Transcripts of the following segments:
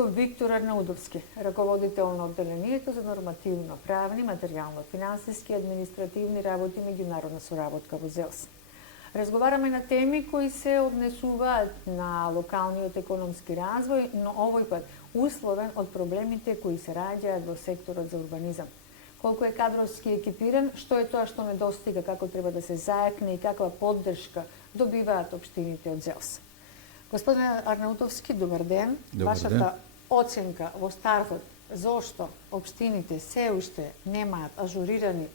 со Виктор Арнаудовски, раководител на одделението за нормативно-правни, материјално-финансиски и административни работи и меѓународна соработка во ЗЕЛС. Разговараме на теми кои се однесуваат на локалниот економски развој, но овој пат условен од проблемите кои се раѓаат во секторот за урбанизам. Колку е кадровски екипиран, што е тоа што недостига, како треба да се зајакне и каква поддршка добиваат општините од ЗЕЛС. Господин Арнаутовски, добар ден. Вашата оценка во стартот зошто општините се уште немаат ажурирани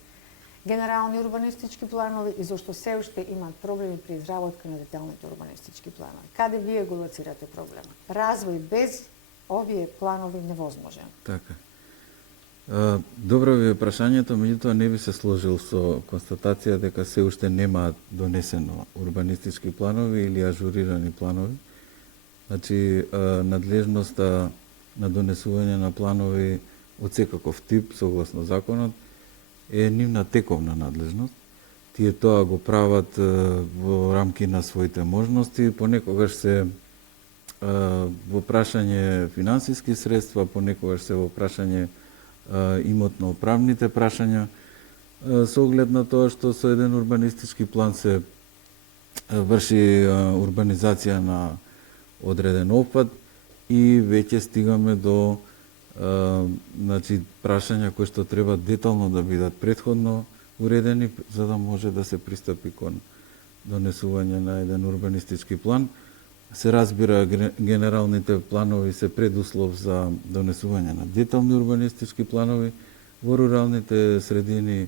генерални урбанистички планови и зошто се уште имаат проблеми при изработка на деталните урбанистички планови. Каде вие го лоцирате проблемот? Развој без овие планови невозможен. Така. Добро ви е прашањето, меѓутоа не би се сложил со констатација дека се уште немаат донесено урбанистички планови или ажурирани планови. Значи, надлежноста на донесување на планови од секаков тип, согласно законот, е нивна тековна надлежност. Тие тоа го прават во рамки на своите можности, понекогаш се во прашање финансиски средства, понекогаш се во прашање имотно-управните прашања, со оглед на тоа што со еден урбанистички план се врши урбанизација на одреден опфат и веќе стигаме до значи, прашања кои што треба детално да бидат претходно уредени, за да може да се пристапи кон донесување на еден урбанистички план. Се разбира, генералните планови се предуслов за донесување на детални урбанистички планови. Во руралните средини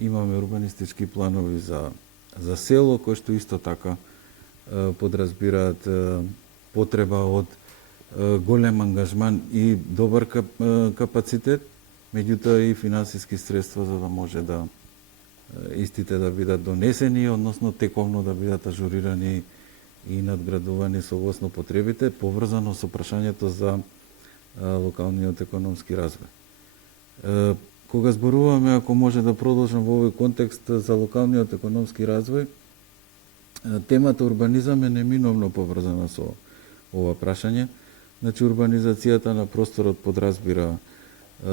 имаме урбанистички планови за село, кои што исто така подразбираат потреба од голем ангажман и добар капацитет, меѓутоа и финансиски средства за да може да истите да бидат донесени, односно тековно да бидат ажурирани и надградувани согласно потребите, поврзано со прашањето за локалниот економски развој. Кога зборуваме, ако може да продолжам во овој контекст за локалниот економски развој, темата урбанизам е неминовно поврзана со ова прашање. Значи, урбанизацијата на просторот подразбира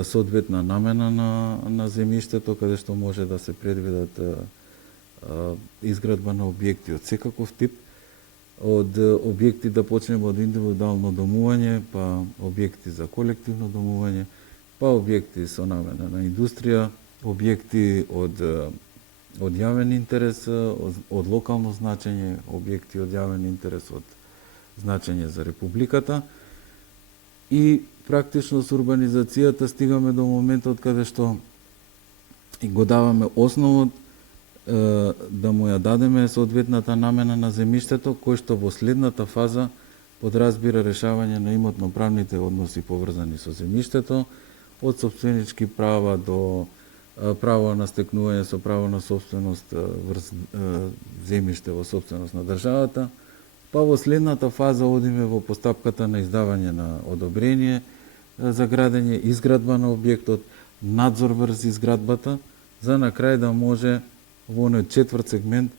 соодветна намена на земјиштето, каде што може да се предвидат изградба на објекти од секаков тип, од објекти да почнеме од индивидуално домување, па објекти за колективно домување, па објекти со намена на индустрија, објекти од јавен интерес, од локално значење, објекти од јавен интерес од значење за Републиката. И практично со урбанизацијата стигаме до моментот каде што го даваме основот да му ја дадеме соодветната намена на земјиштето, кој што во следната фаза подразбира решавање на имотно-правните односи поврзани со земјиштето, од сопственички права до право на стекнување со право на собственост врз земјиште во собственост на државата, па во следната фаза одиме во постапката на издавање на одобрение за градење, изградба на објектот, надзор врз изградбата, за на крај да може во оној четврт сегмент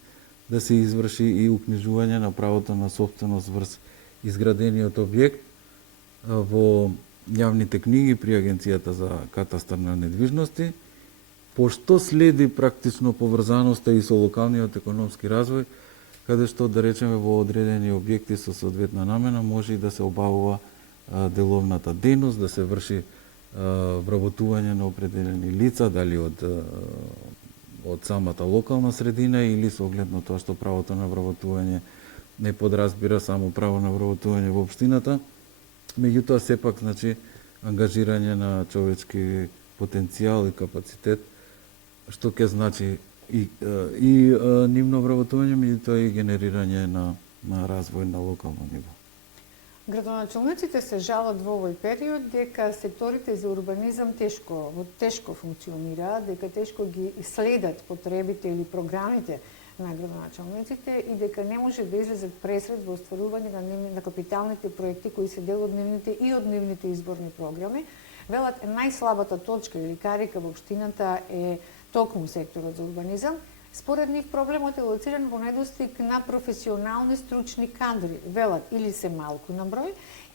да се изврши и укнижување на правото на собственост врз изградениот објект во јавните книги при Агенцијата за катастар на недвижности, пошто следи практично поврзаноста и со локалниот економски развој, каде што, да речеме, во одредени објекти со соодветна намена може и да се обавува деловната дејност, да се врши вработување на определени лица, дали од самата локална средина или со оглед на тоа што правото на вработување не подразбира само право на вработување во општината, меѓутоа сепак, значи, ангажирање на човечки потенцијал и капацитет, што ќе значи и нивно вработување, меѓутоа и генерирање на развој на локално ниво. Градоначалниците се жалат во овој период дека секторите за урбанизам тешко функционираат, дека тешко ги следат потребите или програмите на градоначалниците и дека не може да излезат пресред во остварување на капиталните проекти кои се дел од нивните и од нивните изборни програми. Велат, најслабата точка или карика во општината е токму секторот за урбанизам. Според нив проблемот е лоциран во недостиг на професионални стручни кадри, велат, или се малку на број,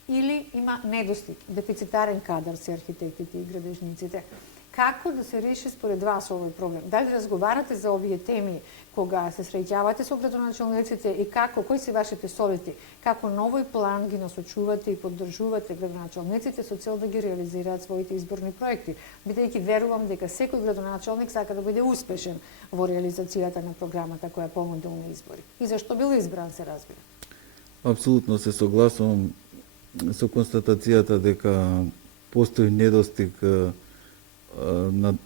или има недостиг, дефицитарен кадар се архитектите и градежниците. Како да се реши според вас овој проблем? Дали разговарате за овие теми кога се среќавате со градоначалниците и како, кои се вашите совети? Како на овој план ги насочувате и поддржувате градоначалниците со цел да ги реализираат своите изборни проекти? Бидејќи верувам дека секој градоначалник сака да биде успешен во реализацијата на програмата која понудил на избори. И зашто бил избран, се разбира. Апсолутно се согласувам со констатацијата дека постои недостиг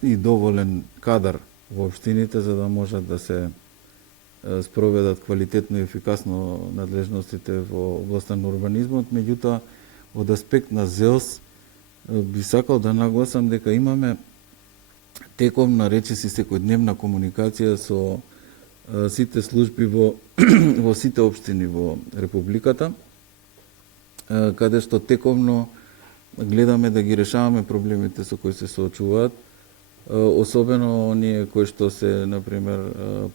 и доволен кадар во општините за да можат да се спроведат квалитетно и ефикасно надлежностите во областта на урбанизмот, меѓутоа од аспект на ЗЕОС би сакал да нагласам дека имаме текомна речиси секојдневна комуникација со сите служби во сите општини во Републиката, каде што текомно гледаме да ги решаваме проблемите со кои се соочуваат, особено оние кои што се, например,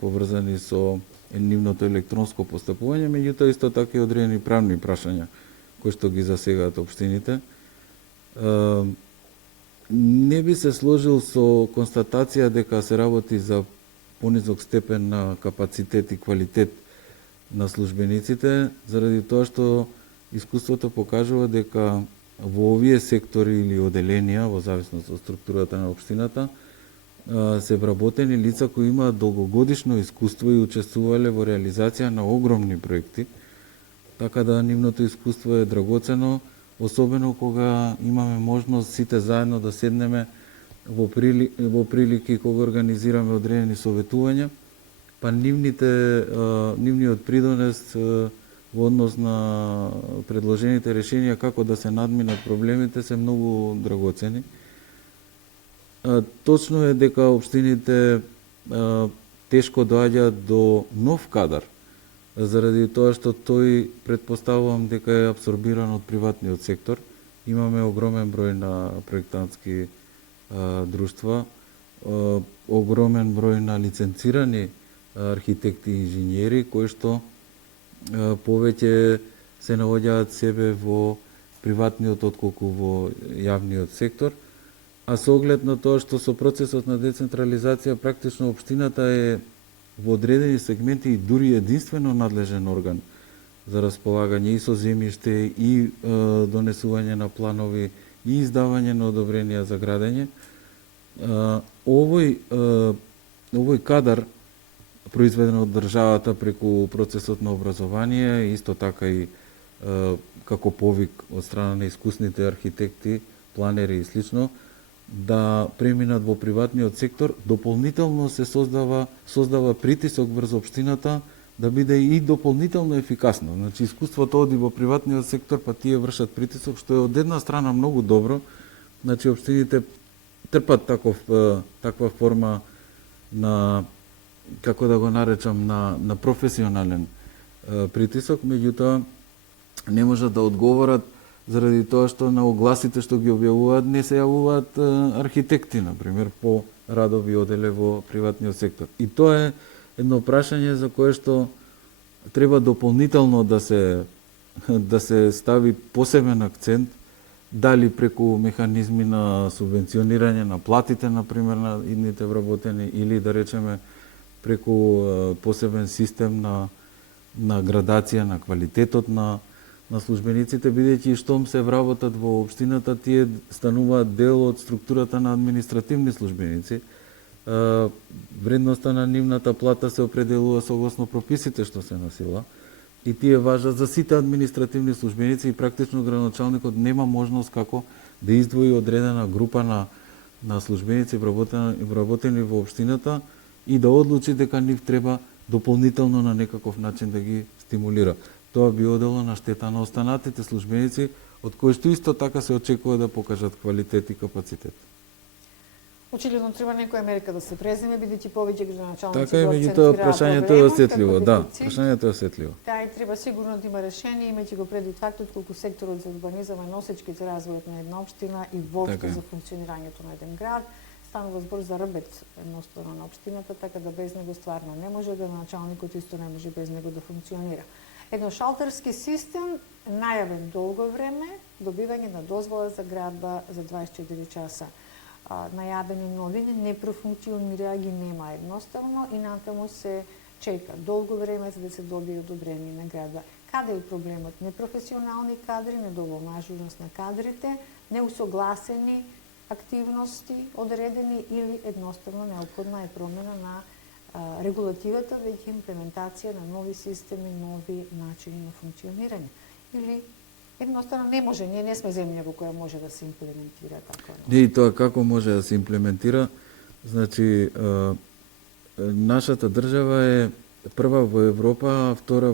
поврзани со нивното електронско постапување, меѓутоа исто така и одредени правни прашања кои што ги засегаат општините. Не би се сложил со констатација дека се работи за понизок степен на капацитет и квалитет на службениците, заради тоа што искуството покажува дека во овие сектори или оделенија, во зависност од структурата на општината, се вработени лица кои имаат долгогодишно искуство и учествувале во реализација на огромни проекти, така да нивното искуство е драгоцено, особено кога имаме можност сите заедно да седнеме во прилики кога организираме одредени советувања, па нивниот придонес во однос на предложените решенија како да се надминат проблемите се многу драгоцени. Точно е дека општините тешко доаѓаат до нов кадар, заради тоа што тој претпоставувам дека е абсорбиран од приватниот сектор. Имаме огромен број на проектантски друштва, огромен број на лиценцирани архитекти и инженери кои што повеќе се наоѓаат себе во приватниот отколку во јавниот сектор, а со оглед на тоа што со процесот на децентрализација практично општината е во одредени сегменти и дури единствено надлежен орган за располагање и со земјиште и донесување на планови и издавање на одобренија за градење. Овој кадар произведен од државата преку процесот на образование, исто така и како повик од страна на искусните архитекти, планери и слично, да преминат во приватниот сектор, дополнително се создава притисок врз општината да биде и дополнително ефикасно. Значи, искуството оди во приватниот сектор, па тие вршат притисок, што е од една страна многу добро. Значи, општините трпат таква форма на, како да го наречам, на професионален притисок, меѓутоа не можат да одговорат заради тоа што на огласите што ги објавуваат не се јавуваат архитекти, например, по радови оделе во приватниот сектор. И тоа е едно прашање за кое што треба дополнително да се стави посебен акцент, дали преку механизми на субвенционирање на платите, например, на идните вработени, или да речеме преку посебен систем на градација на квалитетот на службениците, бидејќи штом се вработат во општината, тие стануваат дел од структурата на административни службеници. Вредноста на нивната плата се определува согласно прописите што се на сила и тие важат за сите административни службеници и практично градоначалникот нема можност како да издвои одредена група на службеници вработени во општината и да одлучи дека нив треба дополнително на некаков начин да ги стимулира. Тоа би одело на штета на останатите службеници, од кои што исто така се очекува да покажат квалитет и капацитет. Очигледно треба некоја мерка да се преземе, бидејќи повеќе градоначалници така е, меѓутоа прашањето е осетливо, да, прашањето е осетливо. Да, и треба сигурно да има решение, имајќи го предвид фактот колку секторот за урбанизам е носечки за развојот на една општина и воопшто за функционирањето на еден град. Станува збор за рбет едноставно на општината, така да без него стварно не може, градоначалникот исто не може без него да функционира. Едно шалтерски систем најавен долго време, добивање на дозвола за градба за 24 часа. Најавени новини не профункционира, ги нема едноставно и натаму се чека долго време за да се добие одобрение на градба. Каде е проблемот? Непрофесионални кадри, недоволна ажурност на кадрите, неусогласени активности одредени или едноставно неопходна е промена на регулативата, веќе имплементација на нови системи, нови начини на функционирање. Или едноставно не може, ние не сме земја во која може да се имплементира така. Не, и тоа како може да се имплементира? Значи, нашата држава е прва во Европа, втора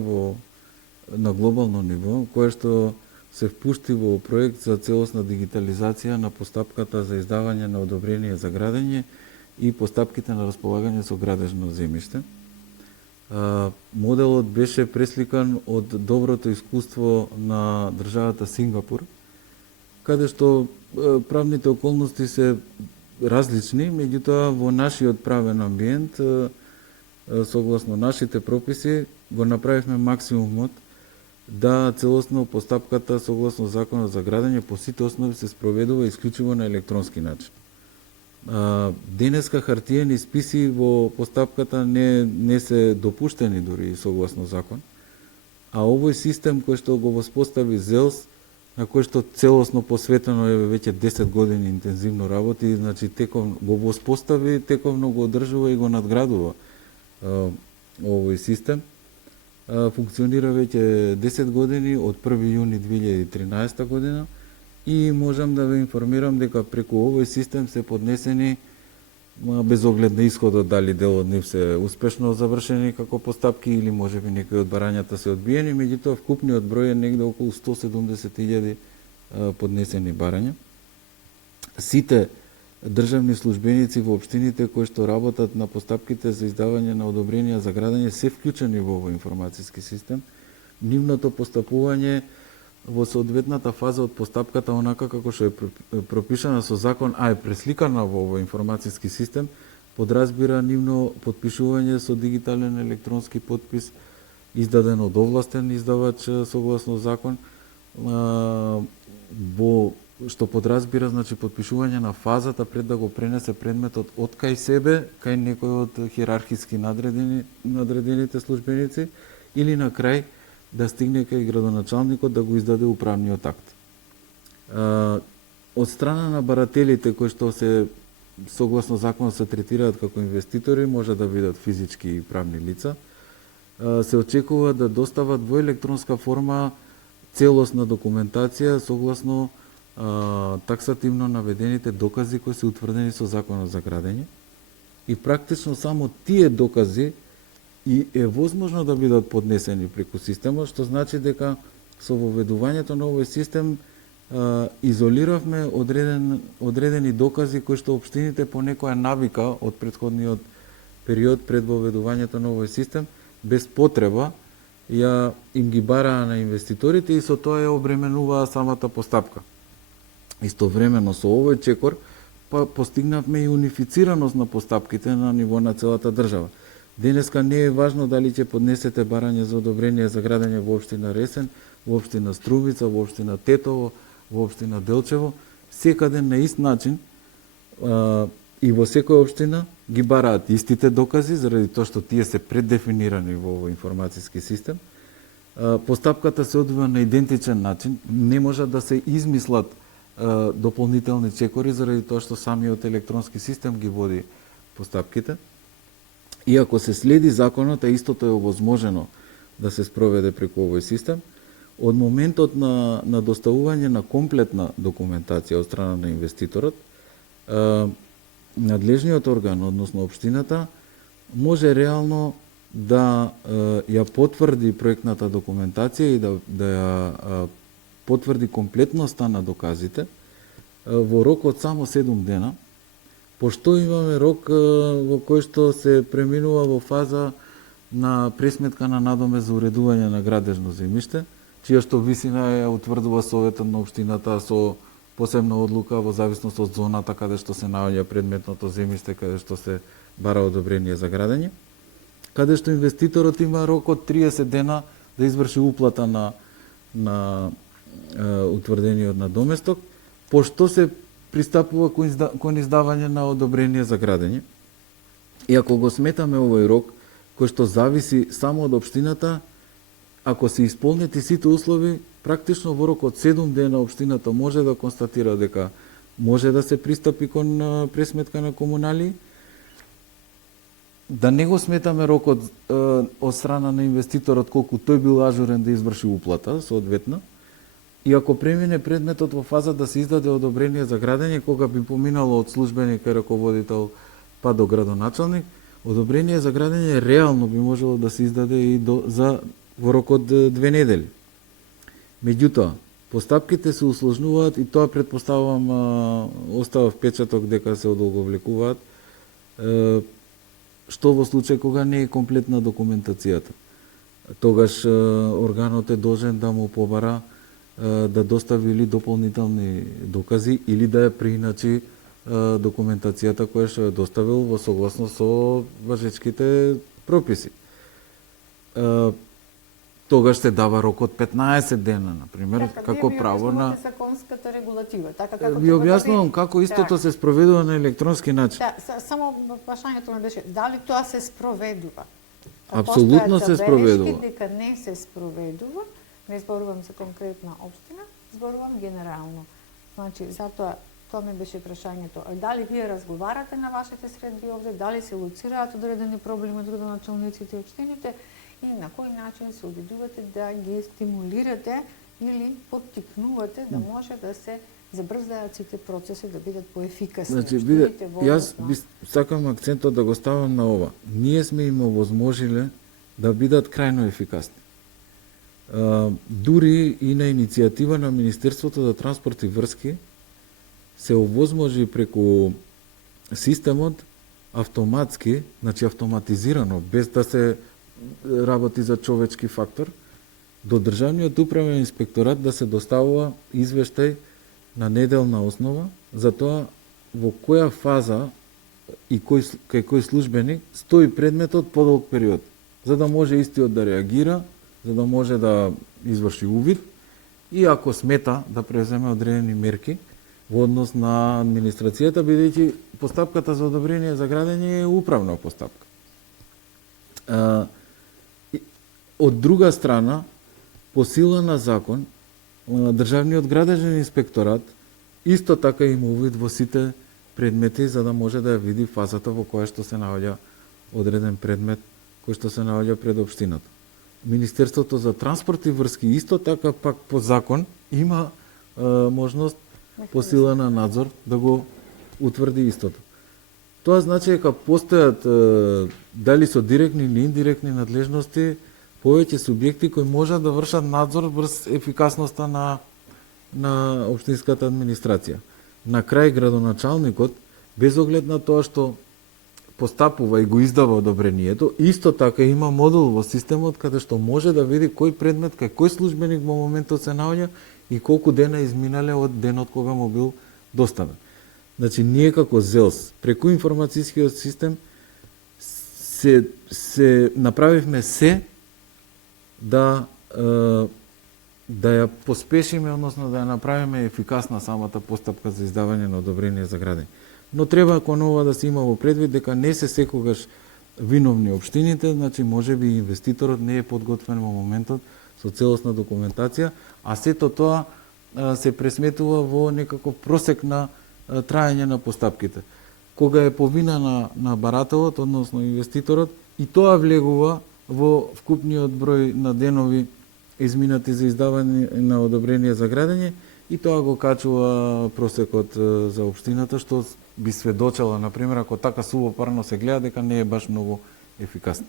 на глобално ниво, која што се впушти во проект за целосна дигитализација на постапката за издавање на одобрение за градење и постапките на располагање со градежно земјиште. Моделот беше пресликан од доброто искуство на државата Сингапур, каде што правните околности се различни, меѓутоа во нашиот правен амбиент, согласно нашите прописи, го направивме максимумот да целосно постапката согласно Законот за градење по сите основи се спроведува исклучиво на електронски начин. Денеска хартиени списи во постапката не се допуштени дури согласно закон, а овој систем кој што го воспостави ЗЕЛС, на кој што целосно посветено е веќе 10 години интензивно работи, значи го воспостави, тековно го одржува и го надградува овој систем. Функционира веќе 10 години од 1 јуни 2013 година и можам да ве информирам дека преку овој систем се поднесени без оглед на исходот дали дел од нив се успешно завршени како постапки или можеби некои од барањата се одбиени, меѓутоа вкупниот број е негде околу 170.000 поднесени барања. Сите државни службеници во општините кои што работат на постапките за издавање на одобренија за градење се вклучени во овој информациски систем. Нивното постапување во соодветната фаза од постапката, онака како што е пропишана со закон, а е пресликана во овој информациски систем, подразбира нивно подпишување со дигитален електронски подпис, издаден од овластен издавач согласно закон, што подразбира, значи, подпишување на фазата пред да го пренесе предметот од кај себе, кај некој од хиерархиски надредените службеници, или на крај да стигне кај градоначалникот да го издаде управниот акт. Од страна на барателите кои што се согласно законот се третираат како инвеститори, може да бидат физички и правни лица, се очекува да достават во електронска форма целосна документација согласно таксативно наведените докази кои се утврдени со Законот за градење, и практично само тие докази и е возможно да бидат поднесени преку системот, што значи дека со воведувањето на овој систем изолиравме одредени докази кои што општините по некоја навика од претходниот период пред воведувањето на овој систем без потреба им ги бараа на инвеститорите и со тоа ја обременуваа самата постапка. Истовремено со овој чекор постигнавме и унифицираност на постапките на ниво на целата држава. Денеска не е важно дали ќе поднесете барање за одобрение за градење во општина Ресен, во општина Струмица, во општина Тетово, во општина Делчево, секаде на ист начин и во секоја општина ги бараат истите докази, заради тоа што тие се преддефинирани во овој информациски систем. Постапката се одвива на идентичен начин, не може да се измислат дополнителни чекори, заради тоа што самиот електронски систем ги води постапките. И ако се следи законот, а истото е овозможено да се спроведе преку овој систем, од моментот на доставување на комплетна документација од страна на инвеститорот, надлежниот орган, односно општината, може реално да ја потврди проектната документација и да ја потврди комплетноста на доказите во рок од само 7 дена, пошто имаме рок во кој што се преминува во фаза на пресметка на надоме за уредување на градежно земјиште, чија што висина ја утврдува Советот на општината со посебна одлука во зависност од зоната каде што се наоѓа предметното земјиште, каде што се бара одобрение за градење, каде што инвеститорот има рок од 30 дена да изврши уплата на утврдениот надоместок, пошто се пристапува кон издавање на одобрение за градење. И ако го сметаме овој рок, кој што зависи само од општината, ако се исполнети сите услови, практично во рок од 7 дена општината може да констатира дека може да се пристапи кон пресметка на комунали. Да не го сметаме рокот од страна на инвеститорот колку тој бил ажурен да изврши уплата соодветно. И ако премине предметот во фаза да се издаде одобрение за градење, кога би поминало од службеник и раководител па до градоначалник, одобрение за градење реално би можело да се издаде и во рок од 2 недели. Меѓутоа, постапките се усложнуваат и тоа претпоставувам остава впечаток дека се одолговлекуваат, што во случај кога не е комплетна документацијата. Тогаш органот е должен да му побара да достави или дополнителни докази или да ја преиначи документацијата која што ја доставил во согласност со важечките прописи. Тогаш се дава рок од 15 дена, например, како право на законската регулатива, така како ви објаснувам како истото се спроведува на електронски начин. Да, само прашањето ми беше дали тоа се спроведува? Апсолутно се спроведува. Дека не се спроведува, не зборувам за конкретна општина, зборувам генерално. Значи, затоа тоа ми беше прашањето. Дали вие разговарате на вашите средби овде, дали се лоцираат одредени проблеми од градоначалниците и општините и на кој начин се обидувате да ги стимулирате или поттикнувате да може да се забрзаат сите процеси, да бидат поефикасни. Значи, јас сакам акцентот да го ставам на ова. Ние сме им овозможиле да бидат крајно ефикасни. Дури и на иницијатива на Министерството за транспорт и врски се овозможи преку системот автоматски, значи автоматизирано, без да се работи за човечки фактор, до Државниот управен инспекторат да се доставува извештај на неделна основа за тоа во која фаза и кај кој службеник стои предметот подолг период, за да може истиот да реагира, за да може да изврши увид и ако смета да преземе одредени мерки во однос на администрацијата, бидејќи постапката за одобрение за градење е управна постапка. Од друга страна, по сила на закон, Државниот градежен инспекторат исто така има увид во сите предмети за да може да ја види фазата во која што се наоѓа одреден предмет кој што се наоѓа пред општината. Министерството за транспорт и врски исто така пак по закон има можност по сила на надзор да го утврди истото. Тоа значи дека постојат дали со директни или индиректни надлежности повеќе субјекти кои можат да вршат надзор врз ефикасноста на општинската администрација. На крај градоначалникот, без оглед на тоа што постапува и го издава одобрението, исто така има модул во системот каде што може да види кој предмет кај кој службеник во моментот се наоѓа и колку дена изминале од денот кога му бил доставен. Значи, ние како ЗЕЛС, преку информацијскиот систем, се направивме се да ја поспешиме, односно да ја направиме ефикасна самата постапка за издавање на одобрение за градење. Но треба кон ова да се има во предвид дека не се секогаш виновни општините, значи можеби инвеститорот не е подготвен во моментот со целосна документација, а сето тоа се пресметува во некаков просек на траење на постапките. Кога е по вина на барателот, односно инвеститорот, и тоа влегува во вкупниот број на денови изминати за издавање на одобрение за градење и тоа го качува просекот за општината, што би сведочела, например, ако така сувопарно се гледа, дека не е баш многу ефикасно.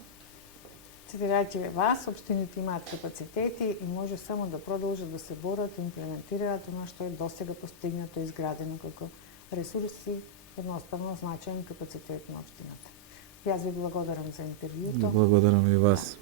Цитирајќи вас, општините имаат капацитети и може само да продолжат да се борат и имплементираат она што е досега постигнато и изградено како ресурси, едноставно значаен капацитет на општината. Јас ви благодарам за интервјуто. Благодарам и вас.